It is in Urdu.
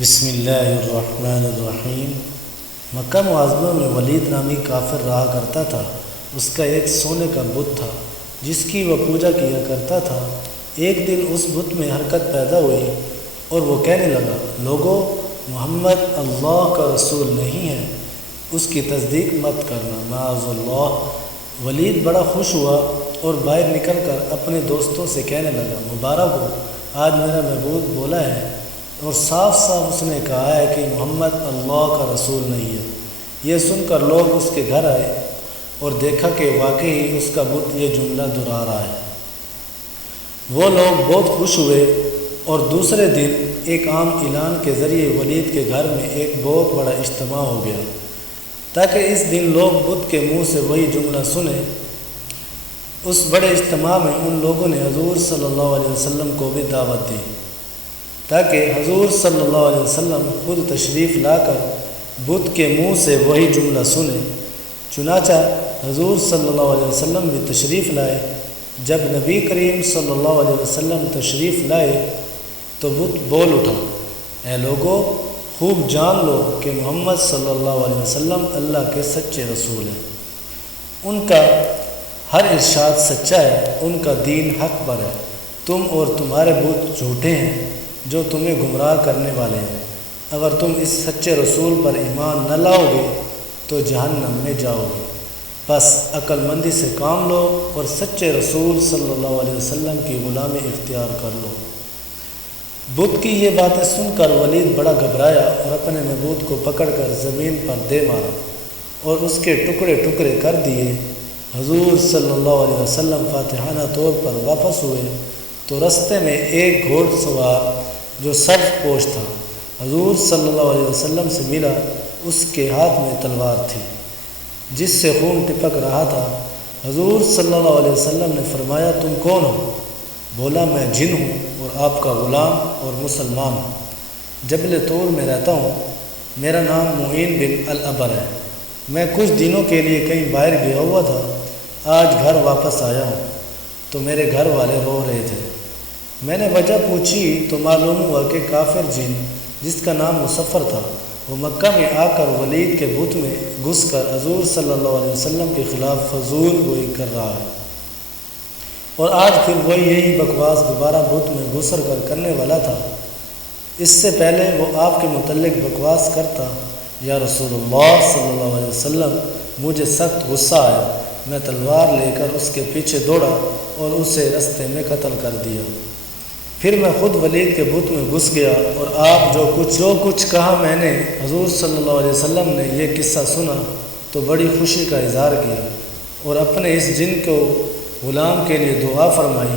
بسم اللہ الرحمن الرحیم۔ مکہ معظمہ میں ولید نامی کافر رہا کرتا تھا۔ اس کا ایک سونے کا بت تھا جس کی وہ پوجا کیا کرتا تھا۔ ایک دن اس بت میں حرکت پیدا ہوئی اور وہ کہنے لگا، لوگو، محمد اللہ کا رسول نہیں ہے، اس کی تصدیق مت کرنا، معاذ اللہ۔ ولید بڑا خوش ہوا اور باہر نکل کر اپنے دوستوں سے کہنے لگا، مبارک ہو، آج میرا معبود بولا ہے اور صاف صاف اس نے کہا ہے کہ محمد اللہ کا رسول نہیں ہے۔ یہ سن کر لوگ اس کے گھر آئے اور دیکھا کہ واقعی اس کا بت یہ جملہ دہرا رہا ہے۔ وہ لوگ بہت خوش ہوئے اور دوسرے دن ایک عام اعلان کے ذریعے ولید کے گھر میں ایک بہت بڑا اجتماع ہو گیا تاکہ اس دن لوگ بت کے منہ سے وہی جملہ سنیں۔ اس بڑے اجتماع میں ان لوگوں نے حضور صلی اللہ علیہ وسلم کو بھی دعوت دی تاکہ حضور صلی اللہ علیہ وسلم خود تشریف لا کر بت کے منہ سے وہی جملہ سنیں۔ چنانچہ حضور صلی اللہ علیہ وسلم بھی تشریف لائے۔ جب نبی کریم صلی اللہ علیہ وسلم تشریف لائے تو بت بول اٹھا، اے لوگو، خوب جان لو کہ محمد صلی اللہ علیہ وسلم اللہ کے سچے رسول ہیں۔ ان کا ہر ارشاد سچا ہے، ان کا دین حق پر ہے، تم اور تمہارے بت جھوٹے ہیں جو تمہیں گمراہ کرنے والے ہیں۔ اگر تم اس سچے رسول پر ایمان نہ لاؤ گے تو جہنم میں جاؤ گے، بس عقل مندی سے کام لو اور سچے رسول صلی اللہ علیہ وسلم کی غلامی اختیار کر لو۔ بت کی یہ باتیں سن کر ولید بڑا گھبرایا اور اپنے معبود کو پکڑ کر زمین پر دے مارا اور اس کے ٹکڑے ٹکڑے کر دیے۔ حضور صلی اللہ علیہ وسلم فاتحانہ طور پر واپس ہوئے تو رستے میں ایک گھوڑ سوار جو سبز پوش تھا حضور صلی اللہ علیہ وسلم سے ملا۔ اس کے ہاتھ میں تلوار تھی جس سے خون ٹپک رہا تھا۔ حضور صلی اللہ علیہ وسلم نے فرمایا، تم کون ہو؟ بولا، میں جن ہوں اور آپ کا غلام اور مسلمان ہوں، جبل طور میں رہتا ہوں، میرا نام معین بن الابر ہے۔ میں کچھ دنوں کے لیے کہیں باہر گیا ہوا تھا، آج گھر واپس آیا ہوں تو میرے گھر والے رو رہے تھے۔ میں نے وجہ پوچھی تو معلوم ہوا کہ کافر جن جس کا نام مصفر تھا وہ مکہ میں آ کر ولید کے بت میں گھس کر حضور صلی اللہ علیہ وسلم کے خلاف فضول گوئی کر رہا ہے، اور آج پھر وہی یہی بکواس دوبارہ بت میں گھسر کر کرنے والا تھا۔ اس سے پہلے وہ آپ کے متعلق بکواس کرتا، یا رسول اللہ صلی اللہ علیہ وسلم، مجھے سخت غصہ آیا، میں تلوار لے کر اس کے پیچھے دوڑا اور اسے رستے میں قتل کر دیا۔ پھر میں خود ولید کے بت میں گھس گیا اور آپ جو کچھ کہا میں نے حضور صلی اللہ علیہ وسلم نے یہ قصہ سنا تو بڑی خوشی کا اظہار کیا اور اپنے اس جن کو غلام کے لیے دعا فرمائی